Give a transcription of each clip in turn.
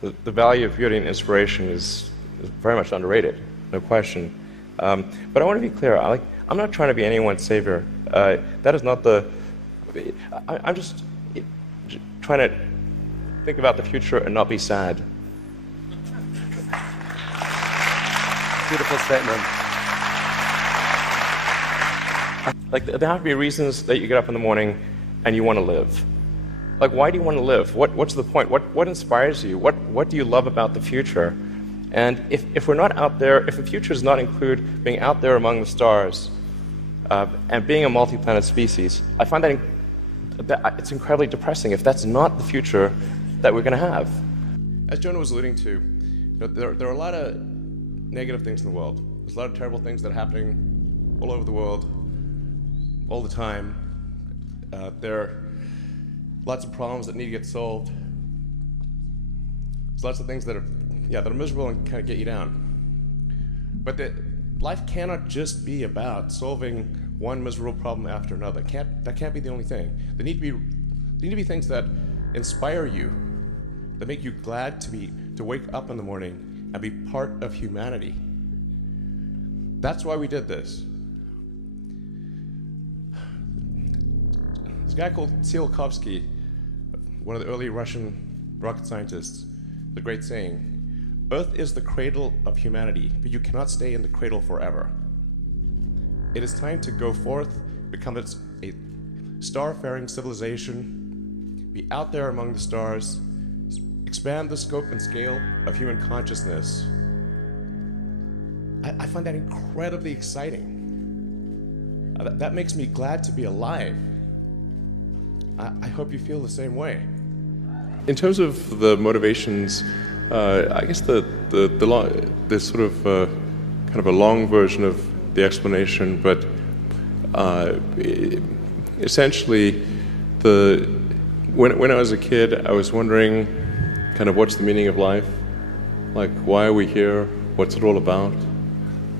The value of beauty and inspiration is very much underrated, no question. But I want to be clear. I'm not trying to be anyone's savior. That is not the. I'm just trying to think about the future and not be sad. Beautiful statement. Like, there have to be reasons that you get up in the morning and you want to live. Like, why do you want to live? What's the point? What inspires you? What do you love about the future? And if we're not out there, if the future does not include being out there among the stars and being a multi-planet species, I find that it's incredibly depressing if that's not the future that we're going to have. As Jonah was alluding to, there are a lot of negative things in the world. There's a lot of terrible things that are happening all over the world, all the time. There are lots of problems that need to get solved. There's lots of things that are miserable and kind of get you down. But life cannot just be about solving one miserable problem after another. That can't be the only thing. There need to be things that inspire you, that make you glad to wake up in the morning and be part of humanity. That's why we did this. This guy called Tsiolkovsky, one of the early Russian rocket scientists, the great saying, "Earth is the cradle of humanity, but you cannot stay in the cradle forever." It is time to go forth, become a star-faring civilization, be out there among the stars, expand the scope and scale of human consciousness. I find that incredibly exciting. That makes me glad to be alive. I hope you feel the same way. In terms of the motivations, I guess the sort of kind of a long version of the explanation, but essentially, when I was a kid, I was wondering kind of what's the meaning of life, like why are we here, what's it all about,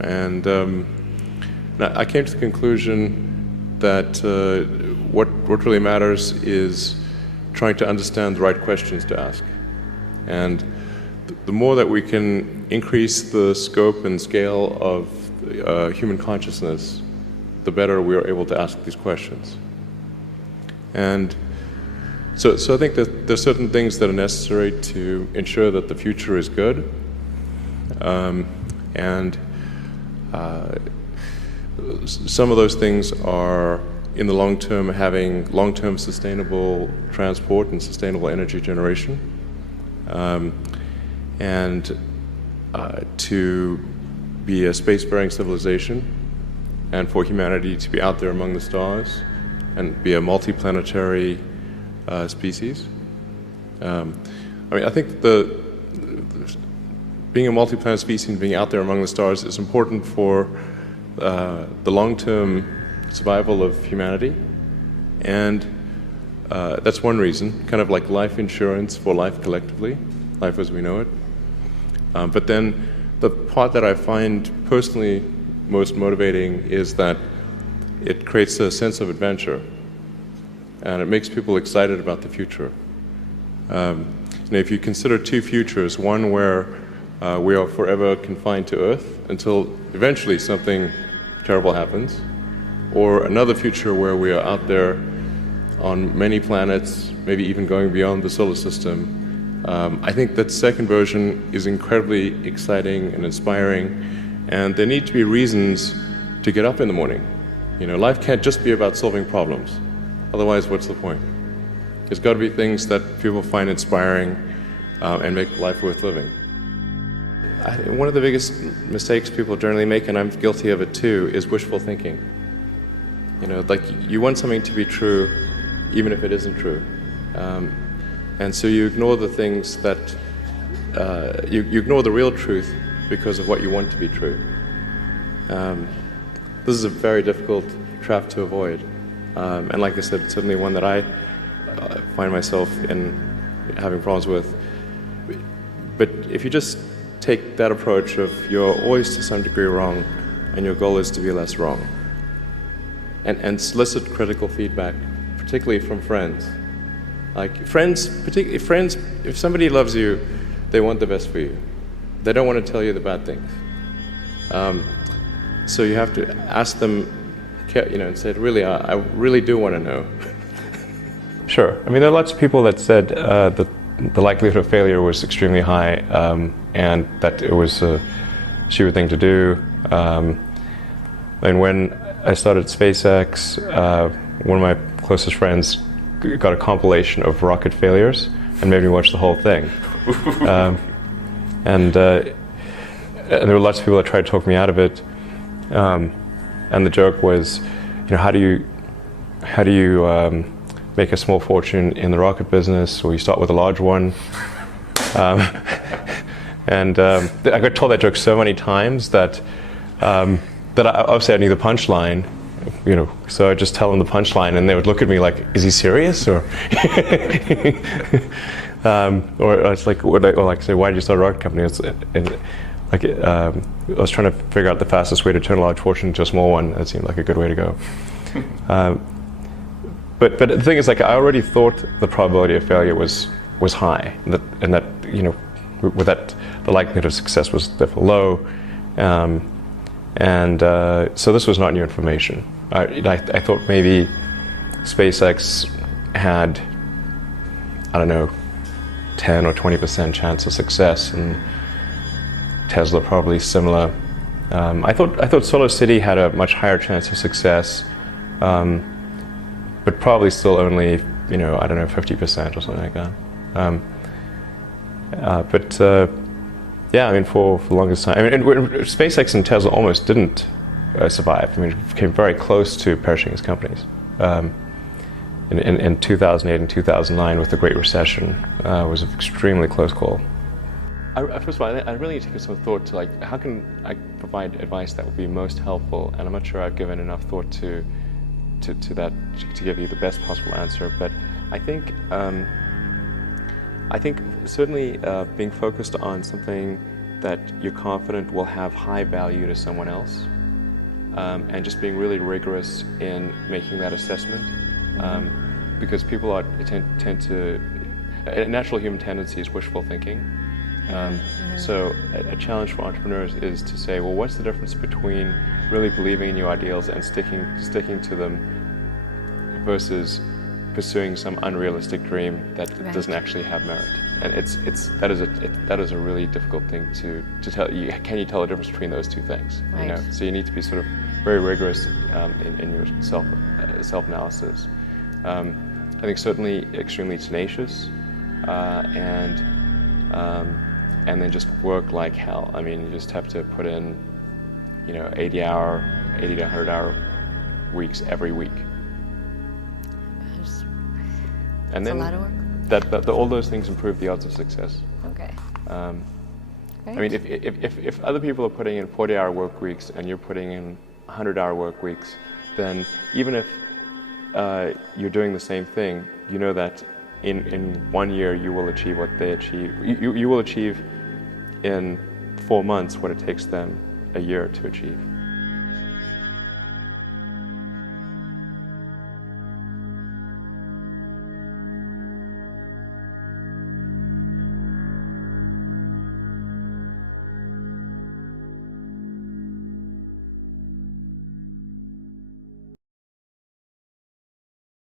and I came to the conclusion that what really matters is trying to understand the right questions to ask. And the more that we can increase the scope and scale of human consciousness, the better we are able to ask these questions. And so I think that there's certain things that are necessary to ensure that the future is good. Some of those things are, in the long term, having long-term sustainable transport and sustainable energy generation, and to be a spacefaring civilization, and for humanity to be out there among the stars and be a multi-planetary species. I think being a multi-planet species and being out there among the stars is important for the long-term survival of humanity, and that's one reason, kind of like life insurance for life collectively, life as we know it. But then the part that I find personally most motivating is that it creates a sense of adventure, and it makes people excited about the future. If you consider two futures, one where we are forever confined to Earth until eventually something terrible happens, or another future where we are out there on many planets, maybe even going beyond the solar system, I think that second version is incredibly exciting and inspiring, and there need to be reasons to get up in the morning. Life can't just be about solving problems. Otherwise, what's the point? There's got to be things that people find inspiring and make life worth living. One of the biggest mistakes people generally make, and I'm guilty of it too, is wishful thinking. Like you want something to be true, even if it isn't true. And so you ignore the things that, you ignore the real truth because of what you want to be true. This is a very difficult trap to avoid. And like I said, it's certainly one that I find myself in having problems with. But if you just take that approach of you're always to some degree wrong, and your goal is to be less wrong, and solicit critical feedback, particularly from friends. Like friends, particularly friends, if somebody loves you, they want the best for you. They don't want to tell you the bad things. So you have to ask them, and say, really, I really do want to know. Sure. I mean, there are lots of people that said that the likelihood of failure was extremely high, and that it was a sheer thing to do. And when I started SpaceX, one of my closest friends got a compilation of rocket failures and made me watch the whole thing. And there were lots of people that tried to talk me out of it. And the joke was, how do you make a small fortune in the rocket business? Well, you start with a large one. And I got told that joke so many times that obviously I knew the punchline, so I just tell them the punchline, and they would look at me like, "Is he serious?" Or it's like, say, "Why did you start a rocket company?" I was trying to figure out the fastest way to turn a large fortune into a small one. That seemed like a good way to go. But the thing is, I already thought the probability of failure was high, and that with that the likelihood of success was therefore low, so this was not new information. I thought maybe SpaceX had, 10 or 20% chance of success, and Tesla probably similar. I thought Solar City had a much higher chance of success, but probably still only 50% or something like that. For the longest time, SpaceX and Tesla almost didn't survive. It came very close to perishing as companies. In 2008 and 2009, with the Great Recession, was an extremely close call. First of all, I really need to give some thought to how can I provide advice that would be most helpful, and I'm not sure I've given enough thought to that to give you the best possible answer. But I think certainly being focused on something that you're confident will have high value to someone else, and just being really rigorous in making that assessment, because people tend to, a natural human tendency is wishful thinking. So a challenge for entrepreneurs is to say, well, what's the difference between really believing in your ideals and sticking to them versus pursuing some unrealistic dream that doesn't actually have merit? And that is a really difficult thing to tell. Can you tell the difference between those two things? Right. So you need to be sort of very rigorous in your self-analysis. I think certainly extremely tenacious, and then just work like hell. You just have to put in, 80 to 100 hour weeks every week. And then a lot of work. All those things improve the odds of success. Okay. If other people are putting in 40-hour work weeks and you're putting in 100-hour work weeks, then even if you're doing the same thing, you know that in 1 year you will achieve what they achieve. You will achieve in 4 months what it takes them a year to achieve.